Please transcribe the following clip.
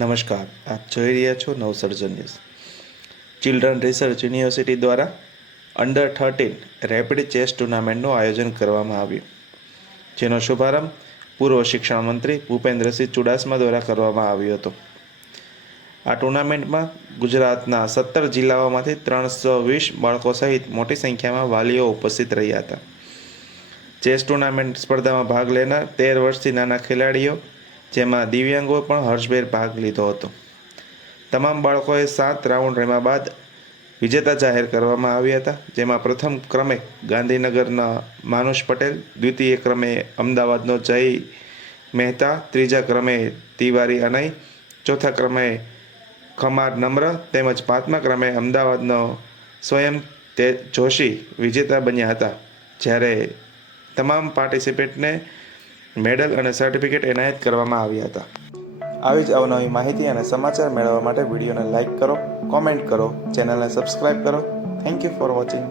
નમસ્કાર, આપ જોઈ રહ્યા છો નવસર્જન ન્યૂઝ. ચિલ્ડ્રન રિસર્ચ યુનિવર્સિટી દ્વારા અંડર-13 રેપિડ ચેસ ટુર્નામેન્ટનું આયોજન કરવામાં આવ્યું, જેનો શુભારંભ પૂર્વ શિક્ષણ મંત્રી ભૂપેન્દ્રસિંહ ચુડાસમા દ્વારા કરવામાં આવ્યો હતો. આ ટુર્નામેન્ટમાં ગુજરાતના 17 જિલ્લાઓમાંથી 320 બાળકો સહિત મોટી સંખ્યામાં વાલીઓ ઉપસ્થિત રહ્યા હતા. ચેસ ટુર્નામેન્ટ સ્પર્ધામાં ભાગ લેનાર 13 વર્ષથી નાના ખેલાડીઓ, જેમાં દિવ્યાંગોએ પણ હર્ષભેર ભાગ લીધો હતો. તમામ બાળકોએ 7 રાઉન્ડ રમ્યા બાદ વિજેતા જાહેર કરવામાં આવ્યા હતા, જેમાં પ્રથમ ક્રમે ગાંધીનગરના માનુષ પટેલ, દ્વિતીય ક્રમે અમદાવાદનો જય મહેતા, ત્રીજા ક્રમે તિવારી અનય, ચોથા ક્રમે ખમાર નમ્ર તેમજ પાંચમા ક્રમે અમદાવાદનો સ્વયં જોશી વિજેતા બન્યા હતા. જ્યારે તમામ પાર્ટિસિપેન્ટને મેડલ અને સર્ટિફિકેટ એનાયત કરવામાં આવ્યા હતા. આવી જ અવનવી માહિતી અને સમાચાર મેળવવા માટે વિડીયોને લાઇક કરો, કોમેન્ટ કરો, ચેનલને સબસ્ક્રાઇબ કરો. Thank you for watching.